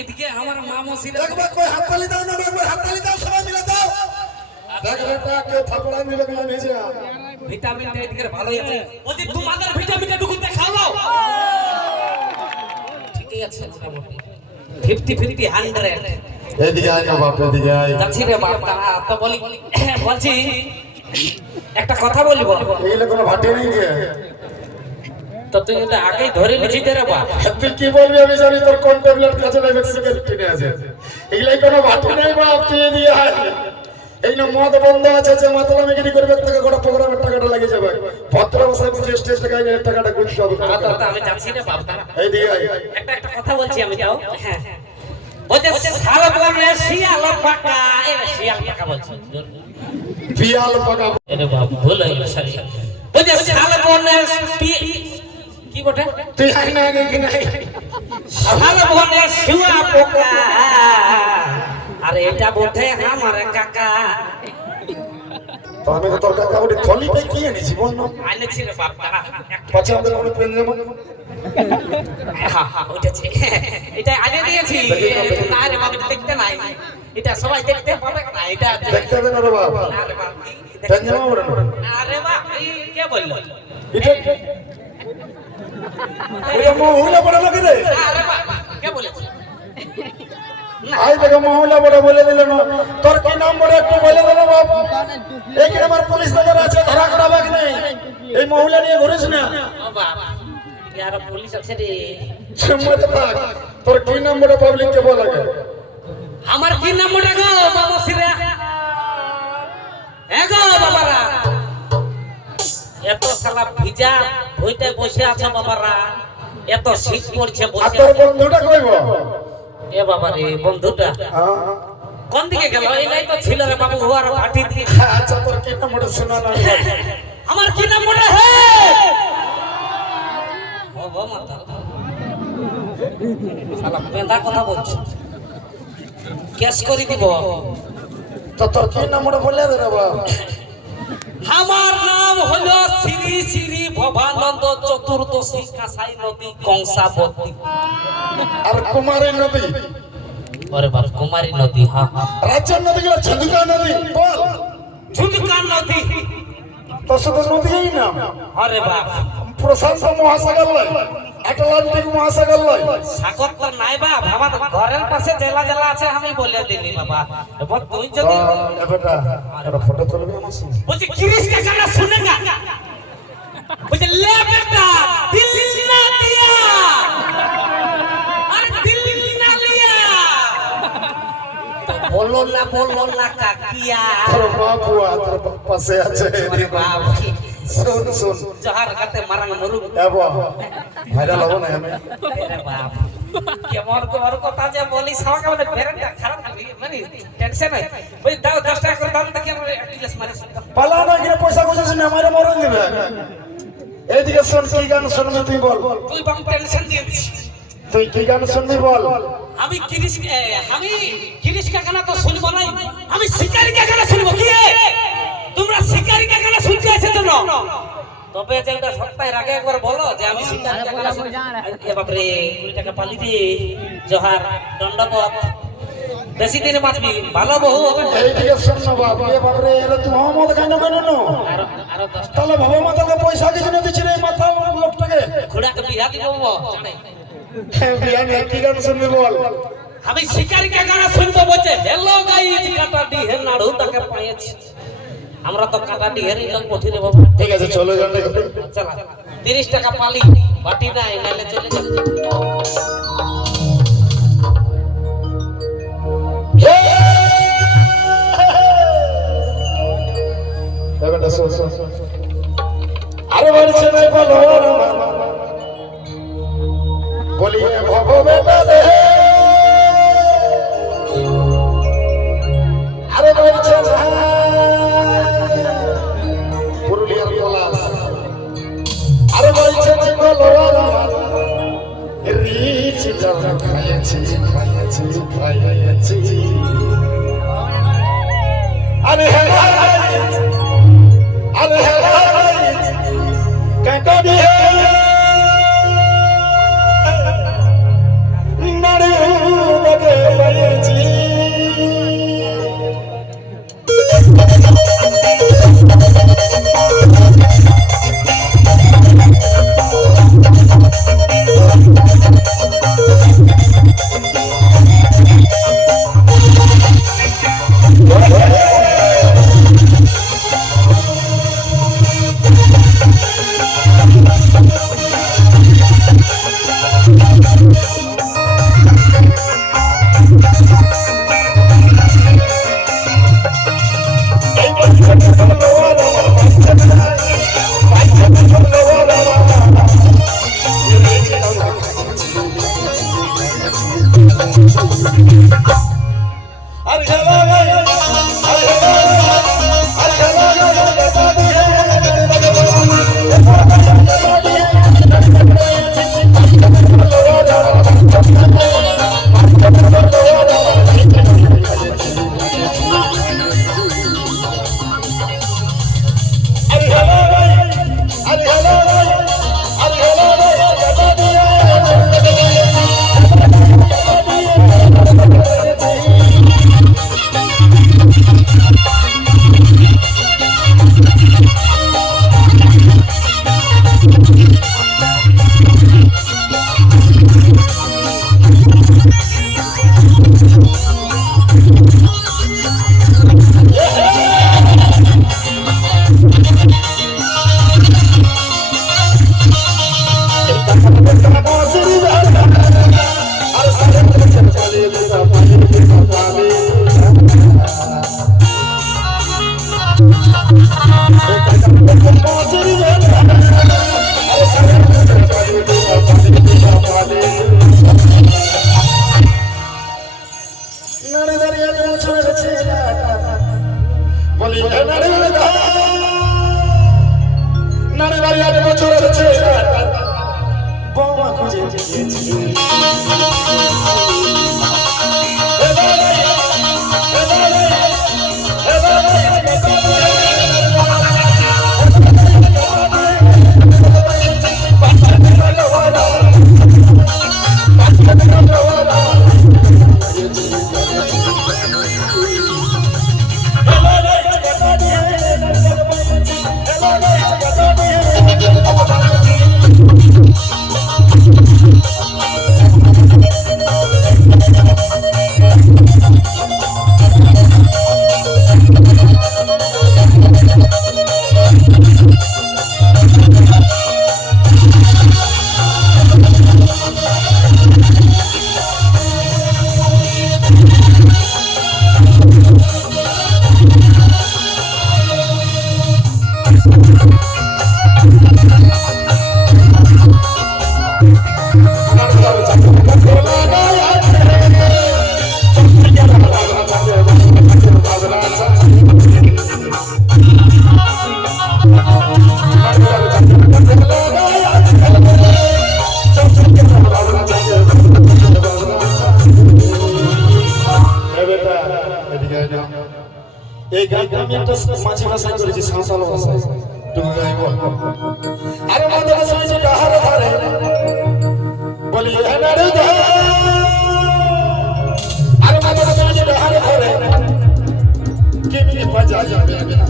এদিকে আমার মা মসিরা একবার কই হাততালি দাও না, একবার হাততালি দাও, সবাই মিলে দাও। দেখ বেটা কে থাপড়া নিবে কেন ভেজে ভিটামিনটা এদিকে ভালোই আছে। বলছি তোমাদের ভিটামিনটা টুকু দেখাও নাও। ঠিকই আছে মোটামুটি 50-50 100। এদিকে আয় না বাপ, এদিকে আয়। যাচ্ছি রে বাপ, দাঁড়া তো বলছি একটা কথা বলবো। এইলে কোনো ভাটি নেই কে? তো তুই এটা আগেই ধরে নিছিস রে বাপ। তুই কি বলবি আমি জানি, তোর কোন ট্যাবলেট কাজে লাগবে সিগারেট কিনে আছে। এইলাই কোনো ভাটি নেই বাপ, তুই এদিকে আয়। এই না মদ বন্ধ আছে, যে মাতলামি গিরি করবে তাকে গোটা প্রোগ্রামের টাকাটা লাগে যাবে। ভদ্র ভাষায় বুঝে স্টেজ টাকা এনে টাকাটা গুনতে হবে। আমি যাচ্ছি রে বাপ, দাঁড়া। এইদিকে আয়। একটা কথা বলছি আমি, যাও। হ্যাঁ বলছে শালা বলে শিয়াল পাকা, এ শিয়াল পাকা বলছি, পিয়াল পাকা। এরে বাপ ভুল হয়ে গেল, সরি। বলছে শালা বলে কি বটে, তুই আয় না আগে কি নাই? শালা বলে শুয়া পোকা, আরে এটা বটে আমার কাকা। তো আমি তো তোর কাকা বলি থলিতে কি এনেছি বল না? আনেছি রে বাপ, দাঁড়া। পাঁচে আমাদের কোনো পেন নেব না। উঠেছে, এটা আগে দিয়েছি। না রে বাপ, এটা দেখতে নাই, এটা সবাই দেখতে পাবে না। এটা দেখতে দে না রে বাপ, না রে বাপ, পেন নেব না। না রে বাপ, কে বললো? এটা এটা মহিলা বড় লাগে রে। না রে বাপ, কে বলেছে? আই দেখো মহিলা বড় বলে দিল না। তোর কি নাম বড় একটু বলে দে না বাপ। এইখানে আমার পুলিশ দাদা আছে, ধরা করা বাকি নেই। এই মহিলা নিয়ে ঘুরিস না। ও বাপ, ইয়ার পুলিশ আছে রে। সম্মতে থাক। তোর কি নাম বড় পাবলিক কে বলা লাগে? আমার কি নাম ওটা গো বাবা সিরা? এগো বাবারা, এত শালা ভিজা ভইতে বসে আছো বাবারা, এত শীত পড়ছে আর বসে। তোর বন্ধুটা কইব? এ বাবা রে, বন্ধুটা কোন দিকে গেল? এই নাই তো ছিল রে বাবু, আর ভাটি দিয়ে। আচ্ছা তোর কি নাম বড় শোনা না? আমার কি নাম ওটা? হে ও গো মাতা, শালা পেঁদা কথা বলছে, কেস করে দিব। তো তোর কি নাম বড় বলে দে রে বাপ। আমার নাম হলো শ্রী শ্রী ভবানন্দ চতুর্দশী কাঁসাই নদী কংসাবতী। আর কুমারী নদী? ওরে বাবা, কুমারী নদী। হ্যাঁ, রাজ্যের নদী গুলো ঝুঁকা নদী বল। ঝুঁকা নদী। তো শুধু নদীই না, আরে বাবা, প্রশান্ত মহাসাগর লয়, আটলান্টিক মহাসাগর লয়। সাগর তো নাই বাপ, আমার ঘরের পাশে জেলা জেলা আছে, আমি বলে দিলি বাবা। এবার তুই যদি বেটা একটা ফটো তুলবি আমার সঙ্গে? বলছি কিরিশ কা গানা শুনে না, বলছি লে বেটা দিল না দিয়া, আরে দিল না লিয়া, বলো না কাকিয়া। তোর বাবু আর তোর বাপ পাশে আছে। আরে বাপ, শুন শুন জহার কাতে মারাং মরু। এবো ভাইরাল হবো না আমি। আরে বাপ, কেমন তোমার কথা যে বলি, সবাইকে বলে বেরেন্টা খারাপ মানে টেনশন হয়। ওই দাও 10 টাকা করে দাও, দেখি আমরা এক গ্লাস মারি। পালা না কিনে পয়সা কোথায় না, আমারে মরণ দিবে। এইদিকে শোন, কি গান শুনবি তুই বল। তুই বাম টেনশন দিয়েছিস। তুই কি গান শুনবি বল। আমি গিরিশ কা গানা তো শুনবো নাই, আমি শিকারি কা গানা শুনবো। কি তোমরা শিকারি কা গানা শুনতে এসেছো না? তবে যে এটা সপ্তাহের আগে একবার বলো যে আমি শিকারি কা গানা শুনবো। এ বাপ রে, 20 টাকা পালি দে। জহার দণ্ডবত, বেশি দিনে বাঁচবি, ভালো বহু হবে। এইদিকে শোন না বাপ, এ বাপ রে, এলে তুই মত কেন কেন নো? আরো 10 তাহলে বাবা মাতাকে পয়সা কিছু না দিচ্ছি রে মাথা লোকটাকে। ঘোড়াকে বিয়া দিব জানে। বিয়া নিয়ে কি গান শুনবি বল। আমি শিকারি কা গানা শুনবো বলছে। হ্যালো গাইজ, কাটাডি হে নাড়ু তাকে পাইছি। আমরা তো কাটাডি হের লোক পথি রে বাবু। ঠিক আছে চলো গান দেখো। চলা 30 টাকা পালি, বাটি নাই নাইলে চলে যাবে। এবারে শোন শোন। আরে বাড়ছে নাই বলো বলি ভব বেটা রে। আরে বাড়ছে না পুরুলিয়ার পলাশ। আরে বাড়ছে নাই বলো রিচ যাও খাইছি খাইছি খাইছি। আরে আরে কাটা দিয়ে নাড়ু আর খেলা গাই আর খেলা আর খেলা বলি নারে বাড়ি বছরের ছেলে বৌমা খুঁজে দিয়েছি এই গানটা আমি একটা মাঝি ভাষায় করেছি, সাঁওতাল ভাষায়। তুমি গাইব আরে মাঝে শুনেছি ডাহারে ধারে বলি এনারে দা আরে মাঝে শুনেছি ডাহারে ধারে কি বাজা যাবে না